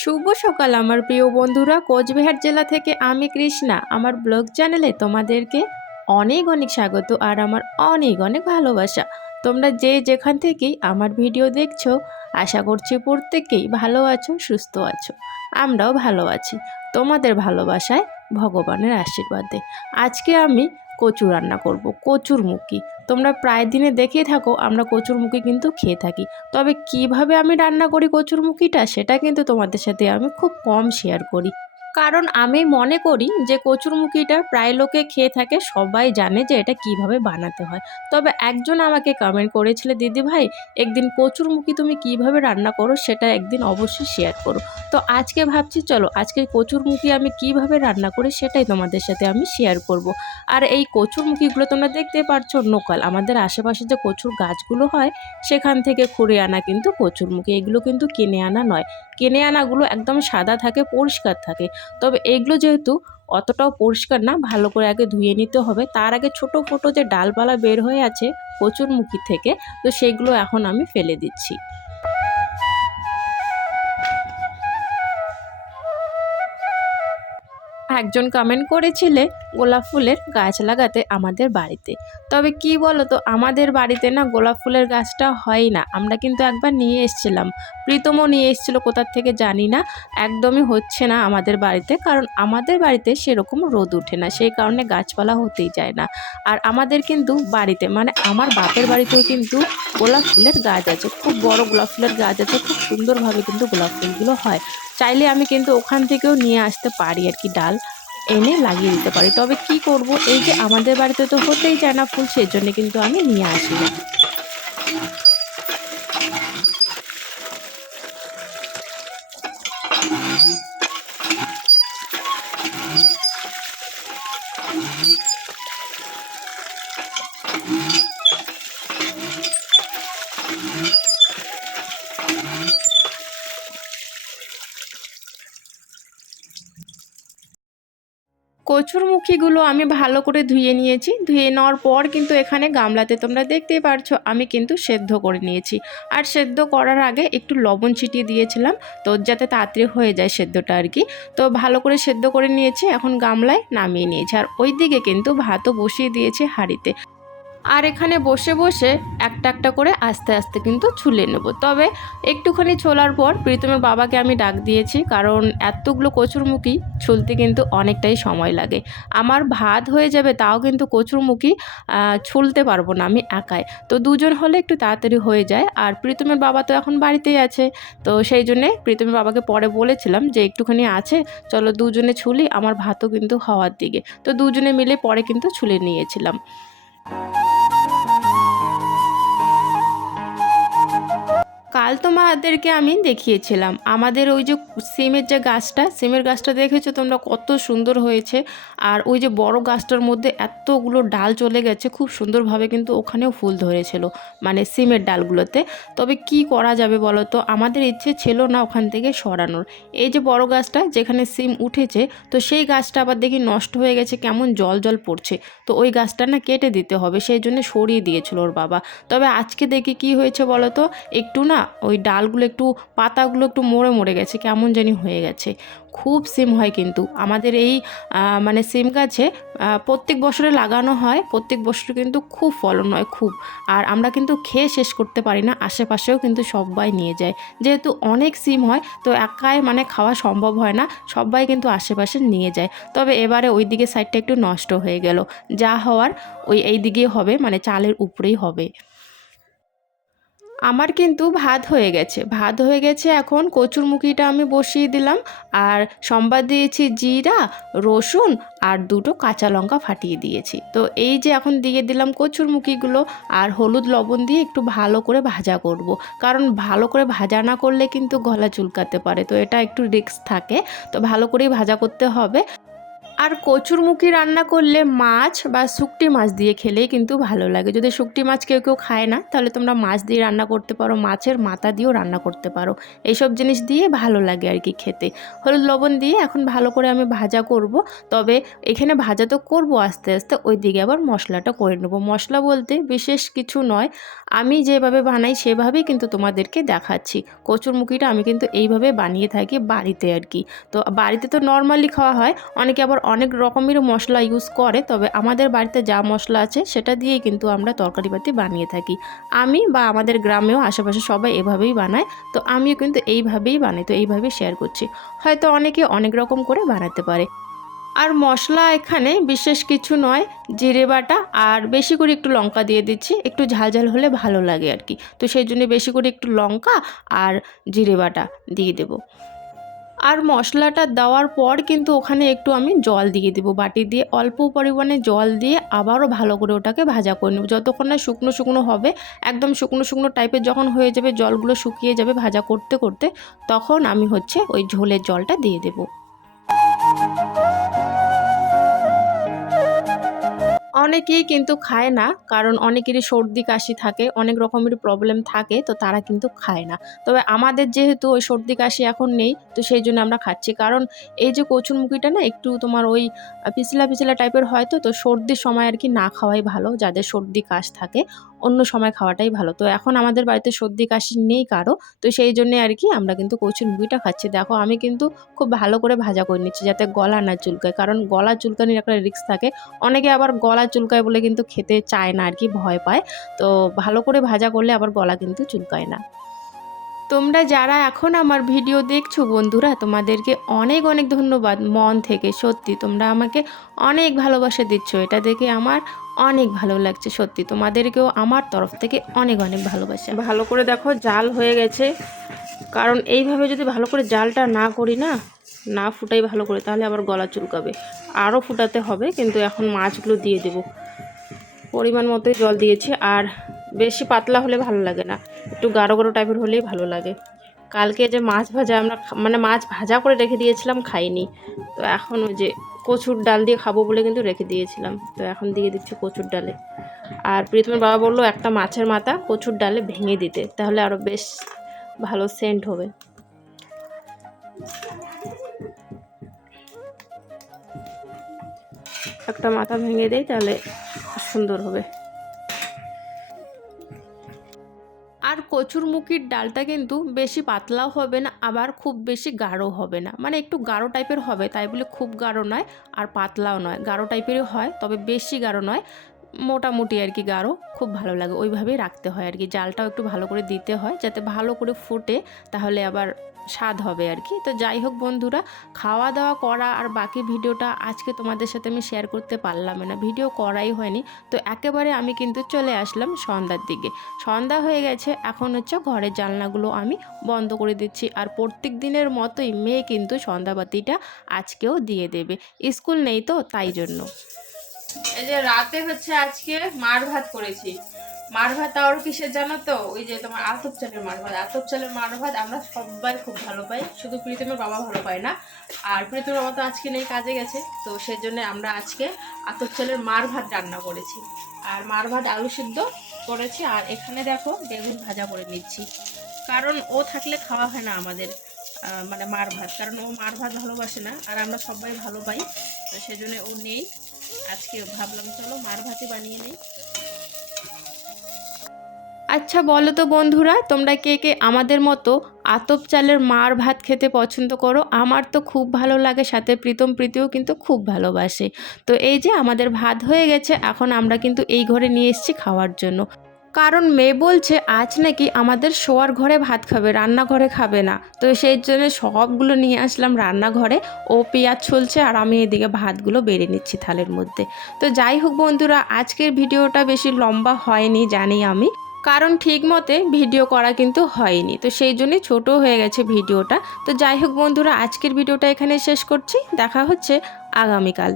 শুভ সকাল, আমার প্রিয় বন্ধুরা। কোচবিহার জেলা থেকে আমি কৃষ্ণা। আমার ব্লগ চ্যানেলে তোমাদেরকে অনেক অনেক স্বাগত আর আমার অনেক অনেক ভালোবাসা। তোমরা যে যেখান থেকেই আমার ভিডিও দেখছ, আশা করছি প্রত্যেকেই ভালো আছো, সুস্থ আছো। আমরাও ভালো আছি। তোমাদের ভালোবাসায় ভগবানের আশীর্বাদে। আজকে আমি কচু রান্না করব, কচুর মুখি। তোমরা প্রায় দিনে দেখেই থাকো, আমরা কচুর মুখি কিন্তু খেয়ে থাকি। তবে কীভাবে আমি রান্না করি কচুর মুখিটা, সেটা কিন্তু তোমাদের সাথে আমি খুব কম শেয়ার করি। কারণ আমি মনে করি যে কচুরমুখিটা প্রায় লোকে খেয়ে থাকে, সবাই জানে যে এটা কীভাবে বানাতে হয়। তবে একজন আমাকে কমেন্ট করেছিল, দিদি ভাই, একদিন কচুরমুখী তুমি কীভাবে রান্না করো সেটা একদিন অবশ্যই শেয়ার করো। তো আজকে ভাবছি, চলো, আজকে কচুরমুখী আমি কীভাবে রান্না করি সেটাই তোমাদের সাথে আমি শেয়ার করব। আর এই কচুরমুখীগুলো তোমরা দেখতে পারছ নোকাল আমাদের আশেপাশে যে কচুর গাছগুলো হয়, সেখান থেকে খুঁড়ে আনা কিন্তু কচুরমুখী। এগুলো কিন্তু কিনে আনা নয়। কিনে আনাগুলো একদম সাদা থাকে, পরিষ্কার থাকে। তবে এগুলো যেহেতু অতটাও পরিষ্কার না, ভালো করে আগে ধুয়ে নিতে হবে। তার আগে ছোট ফোটো যে ডালপালা বের হয়ে আছে কচুর মুখি থেকে, তো সেগুলো এখন আমি ফেলে দিচ্ছি। একজন কমেন্ট করেছিলে গোলাপ ফুলের গাছ লাগাতে আমাদের বাড়িতে। তবে কি বলো তো আমাদের বাড়িতে না গোলাপ ফুলের গাছটা হয় না। আমরা কিন্তু একবার নিয়ে এসেছিলাম। প্রীতমও নিয়ে এসেছিল, কোথার থেকে জানি না। একদমই হচ্ছে না আমাদের বাড়িতে, কারণ আমাদের বাড়িতে সেরকম রোদ ওঠে না। সেই কারণে গাছপালা হতেই যায় না। আর আমাদের কিন্তু বাড়িতে মানে আমার বাপের বাড়িতেও কিন্তু গোলাপ ফুলের গাছ আছে। খুব বড় গোলাপ ফুলের গাছ আছে, খুব সুন্দরভাবে কিন্তু গোলাপ ফুলগুলো হয়। চাইলে আমি কিন্তু ওখান থেকেও নিয়ে আসতে পারি আর কি ডাল। এনে লাগিয়ে দিতে পারি। তবে কি করব? এই যে আমাদের বাড়িতে তো হতেই চায় না ফুল সেই জন্য কিন্তু আমি নিয়ে আসি না। কচুরমুখীগুলো আমি ভালো করে ধুয়ে নিয়েছি। ধুয়ে নেওয়ার পর কিন্তু এখানে গামলাতে তোমরা দেখতেই পারছ, আমি কিন্তু সেদ্ধ করে নিয়েছি। আর সেদ্ধ করার আগে একটু লবণ ছিটিয়ে দিয়েছিলাম, তো যাতে তাড়াতাড়ি হয়ে যায় সেদ্ধটা আর কি। তো ভালো করে সেদ্ধ করে নিয়েছি, এখন গামলায় নামিয়ে নিয়েছি। আর ওই দিকে কিন্তু ভাতও বসিয়ে দিয়েছি হাঁড়িতে। আর এখানে বসে বসে একটা একটা করে আস্তে আস্তে কিন্তু ছুলে নেব। তবে একটুখানি ছোলার পর প্রীতমের বাবাকে আমি ডাক দিয়েছি, কারণ এতগুলো কচুরমুখী ছুলতে কিন্তু অনেকটাই সময় লাগে। আমার ভাত হয়ে যাবে তাও কিন্তু কচুরমুখী ছুলতে পারব না আমি একাই। তো দুজন হলে একটু তাড়াতাড়ি হয়ে যায়। আর প্রীতমের বাবা তো এখন বাড়িতেই আছে। তো সেই জন্যে প্রীতমের বাবাকে পরে বলেছিলাম যে একটুখানি আছে, চলো দুজনে ছুলি, আমার ভাতও কিন্তু হওয়ার দিকে। তো দুজনে মিলে পরে কিন্তু ছুলে নিয়েছিলাম। কাল তোমাদেরকে আমি দেখিয়েছিলাম। আমাদের ওই যে সিমের যে গাছটা, সিমের গাছটা দেখেছ তোমরা? কত সুন্দর হয়েছে। আর ওই যে বড় গাছটার মধ্যে এতগুলো ডাল চলে গেছে, খুব সুন্দরভাবে কিন্তু ওখানেও ফুল ধরেছিল মানে সিমের ডালগুলোতে। তবে কি করা যাবে বলো তো? আমাদের ইচ্ছে ছিল না ওখান থেকে সরানোর। এই যে বড় গাছটা যেখানে সিম উঠেছে, তো সেই গাছটা আবার দেখি নষ্ট হয়ে গেছে, কেমন জল জল পড়ছে। তো ওই গাছটা না কেটে দিতে হবে, সেই জন্য সরিয়ে দিয়েছিল ওর বাবা। তবে আজকে দেখি কি হয়েছে বলো তো? একটু না ওই ডালগুলো একটু, পাতাগুলো একটু মরে মরে গেছে, কেমন জানি হয়ে গেছে। খুব সিম হয় কিন্তু। আমাদের এই মানে সিম গাছে প্রত্যেক বছরে লাগানো হয়, প্রত্যেক বছর কিন্তু খুব ফলন হয়, খুব। আর আমরা কিন্তু খেয়ে শেষ করতে পারি না, আশেপাশেও কিন্তু সবাই নিয়ে যায়। যেহেতু অনেক সিম হয়, তো একাই মানে খাওয়া সম্ভব হয় না, সবাই কিন্তু আশেপাশে নিয়ে যায়। তবে এবারে ওই দিকে সাইডটা একটু নষ্ট হয়ে গেল। যা হওয়ার ওই এই দিকেই হবে মানে চালের উপরেই হবে। আমার কিন্তু ভাত হয়ে গেছে। ভাত হয়ে গেছে এখন কচুরমুখিটা আমি বসিয়ে দিলাম। আর সম্বাদ দিয়েছি জিরা, রসুন আর দুটো কাঁচা লঙ্কা ফাটিয়ে দিয়েছি। তো এই যে এখন দিয়ে দিলাম কচুরমুখিগুলো আর হলুদ লবণ দিয়ে একটু ভালো করে ভাজা করব। কারণ ভালো করে ভাজা না করলে কিন্তু গলা চুলকাতে পারে। তো এটা একটু রিস্ক থাকে। তো ভালো করেই ভাজা করতে হবে। আর কচুরমুখী রান্না করলে মাছ বা শুকটি মাছ দিয়ে খেলেই কিন্তু ভালো লাগে। যদি শুকটি মাছ কেউ কেউ খায় না, তাহলে তোমরা মাছ দিয়ে রান্না করতে পারো, মাছের মাথা দিয়েও রান্না করতে পারো। এইসব জিনিস দিয়ে ভালো লাগে আর কি খেতে। হলুদ লবণ দিয়ে এখন ভালো করে আমি ভাজা করব। তবে এখানে ভাজা তো করব আস্তে আস্তে ওই দিকে আবার মশলাটা করে নেব। মশলা বলতে বিশেষ কিছু নয়, আমি যেভাবে বানাই সেভাবেই কিন্তু তোমাদেরকে দেখাচ্ছি। কচুরমুখিটা আমি কিন্তু এইভাবে বানিয়ে থাকি বাড়িতে আর কি। তো বাড়িতে তো নর্মালি খাওয়া হয়, অনেকে আবার অনেক রকমের মশলা ইউজ করে, তবে আমাদের বাড়িতে যা মশলা আছে সেটা দিয়েই কিন্তু আমরা তরকারিপাতি বানিয়ে থাকি। আমি বা আমাদের গ্রামেও আশেপাশে সবাই এভাবেই বানায়, তো আমিও কিন্তু এইভাবেই বানাই, তো এইভাবেই শেয়ার করছি। হয়তো অনেকে অনেক রকম করে বানাতে পারে। আর মশলা এখানে বিশেষ কিছু নয়, জিরে বাটা আর বেশি করে একটু লঙ্কা দিয়ে দিচ্ছি, একটু ঝাল ঝাল হলে ভালো লাগে আর কি। তো সেই জন্য বেশি করে একটু লঙ্কা আর জিরে বাটা দিয়ে দেবো। আর মশলাটা দেওয়ার পর কিন্তু ওখানে একটু আমি জল দিয়ে দেবো বাটি দিয়ে। অল্প পরিমাণে জল দিয়ে আবারও ভালো করে ওটাকে ভাজা করে নেব। যতক্ষণ না শুকনো শুকনো হবে, একদম শুকনো শুকনো টাইপের যখন হয়ে যাবে, জলগুলো শুকিয়ে যাবে ভাজা করতে করতে, তখন আমি হচ্ছে ওই ঝোলের জলটা দিয়ে দেবো। অনেকেই কিন্তু খায় না, কারণ অনেকেরই সর্দি, কাশি থাকে, অনেক রকমের প্রবলেম থাকে, তো তারা কিন্তু খায় না। তবে আমাদের যেহেতু ওই সর্দি, কাশি এখন নেই, তো সেই জন্য আমরা খাচ্ছি। কারণ এই যে কচুর মুখিটা না, একটু তোমার ওই পিছলা পিছলা টাইপের হয়তো তো সর্দির সময় আর কি না খাওয়াই ভালো, যাদের সর্দি, কাশ থাকে। অন্য সময় খাওয়াটাই ভালো। তো এখন আমাদের বাড়িতে সর্দি, কাশি নেই কারও। তো সেই জন্যে আর কি আমরা কিন্তু কচুর মুগিটা খাচ্ছি। দেখো আমি কিন্তু খুব ভালো করে ভাজা করে নিচ্ছি যাতে গলা না চুলকায়। কারণ গলা চুলকানির একটা রিস্ক থাকে। অনেকে আবার গলা চুলকায় বলে কিন্তু খেতে চায় না আর কি, ভয় পায়। তো ভালো করে ভাজা করলে আবার গলা কিন্তু চুলকায় না। তোমরা যারা এখন আমার ভিডিও দেখছ বন্ধুরা, তোমাদেরকে অনেক অনেক ধন্যবাদ। মন থেকে সত্যি তোমরা আমাকে অনেক ভালোবাসা দিচ্ছ। এটা দেখে আমার অনেক ভালো লাগছে, সত্যি। তোমাদেরকেও আমার তরফ থেকে অনেক অনেক ভালোবাসা। ভালো করে দেখো, জাল হয়ে গেছে। কারণ এইভাবে যদি ভালো করে জালটা না করি না না ফুটাই ভালো করে, তাহলে আবার গলা চুলকাবে। আরও ফুটাতে হবে, কিন্তু এখন মাছগুলো দিয়ে দেব। পরিমাণ মতোই জল দিয়েছি, আর বেশি পাতলা হলে ভালো লাগে না। একটু গাঢ় গাঢ় টাইপের হলেই ভালো লাগে। কালকে যে মাছ ভাজা আমরা মানে মাছ ভাজা করে রেখে দিয়েছিলাম, খাইনি। তো এখন ওই যে কচুর ডাল দিয়ে খাব বলে কিন্তু রেখে দিয়েছিলাম। তো এখন দিয়ে দিচ্ছি কচুর ডালে। আর প্রীতমের বাবা বলল, একটা মাছের মাথা কচুর ডালে ভেঙে দিতে, তাহলে আরও বেশ ভালো সেন্ট হবে। একটা মাথা ভেঙে দেয় তাহলে সুন্দর হবে। কচুরমুখির ডালটা কিন্তু বেশি পাতলাও হবে না, আবার খুব বেশি গাঢ় হবে না। মানে একটু গাঢ় টাইপের হবে, তাই বলে খুব গাঢ় নয় আর পাতলাও নয়। গাঢ় টাইপেরই হয়, তবে বেশি গাঢ় নয়, মোটামুটি আর কি গাঢ়, খুব ভালো লাগে। ওইভাবেই রাখতে হয় আর কি। জালটাও একটু ভালো করে দিতে হয়, যাতে ভালো করে ফুটে, তাহলে আবার স্বাদ হবে আর কি। তো যাই হোক বন্ধুরা খাওয়া দাওয়া করা আর বাকি ভিডিওটা আজকে তোমাদের সাথে আমি শেয়ার করতে পারলাম না। ভিডিও করাই হয়নি। তো একেবারে আমি কিন্তু চলে আসলাম সন্ধ্যার দিকে। সন্ধ্যা হয়ে গেছে, এখন হচ্ছে ঘরের জানলাগুলো আমি বন্ধ করে দিচ্ছি। আর প্রত্যেক দিনের মতোই মেয়ে কিন্তু সন্ধ্যাবাতিটা আজকেও দিয়ে দেবে। স্কুল নেই তো, তাই জন্য। এই যে রাতে হচ্ছে আজকে মার ভাত করেছি। মার ভাত আর কিসের জানো তো? ওই যে তোমার আতপ চালের মার ভাত আতপ চালের মার ভাত আমরা সবাই খুব ভালো পাই। শুধু প্রীতমের বাবা ভালো পায় না। আর প্রীতমের বাবা তো আজকে নেই, কাজে গেছে। তো সেজন্য আমরা আজকে আতপ চালের মার ভাত রান্না করেছি। আর মার ভাত আলু সিদ্ধ করেছি। আর এখানে দেখো বেগুন ভাজা করে নিচ্ছি। কারণ ও থাকলে খাওয়া হয় না আমাদের মানে মার ভাত কারণ ও মার ভাত ভালোবাসে না। আর আমরা সবাই ভালো পাই। তো সেজন্য ও নেই। আজকে ভাবলাম চলো মার ভাতই বানিয়ে নেই। আচ্ছা বলো তো বন্ধুরা, তোমরা কে কে আমাদের মতো আতপ চালের মার ভাত খেতে পছন্দ করো? আমার তো খুব ভালো লাগে, সাথে প্রীতম প্রীতিও কিন্তু খুব ভালোবাসে। তো এই যে আমাদের ভাত হয়ে গেছে, এখন আমরা কিন্তু এই ঘরে নিয়ে এসেছি খাওয়ার জন্য। কারণ মেয়ে বলছে, আজ নাকি আমাদের শোয়ার ঘরে ভাত খাবে, রান্নাঘরে খাবে না। তো সেই জন্য সবগুলো নিয়ে আসলাম রান্নাঘরে। ও পেঁয়াজ ছলছে আর আমি এদিকে ভাতগুলো বেড়ে নিচ্ছি থালের মধ্যে। তো যাই হোক বন্ধুরা, আজকের ভিডিওটা বেশি লম্বা হয়নি, জানি আমি। কারণ ঠিক মতে ভিডিও করা কিন্তু হয়নি। তো সেই জন্যই ছোটো হয়ে গেছে ভিডিওটা। তো যাই হোক বন্ধুরা, আজকের ভিডিওটা এখানে শেষ করছি। দেখা হচ্ছে আগামীকাল।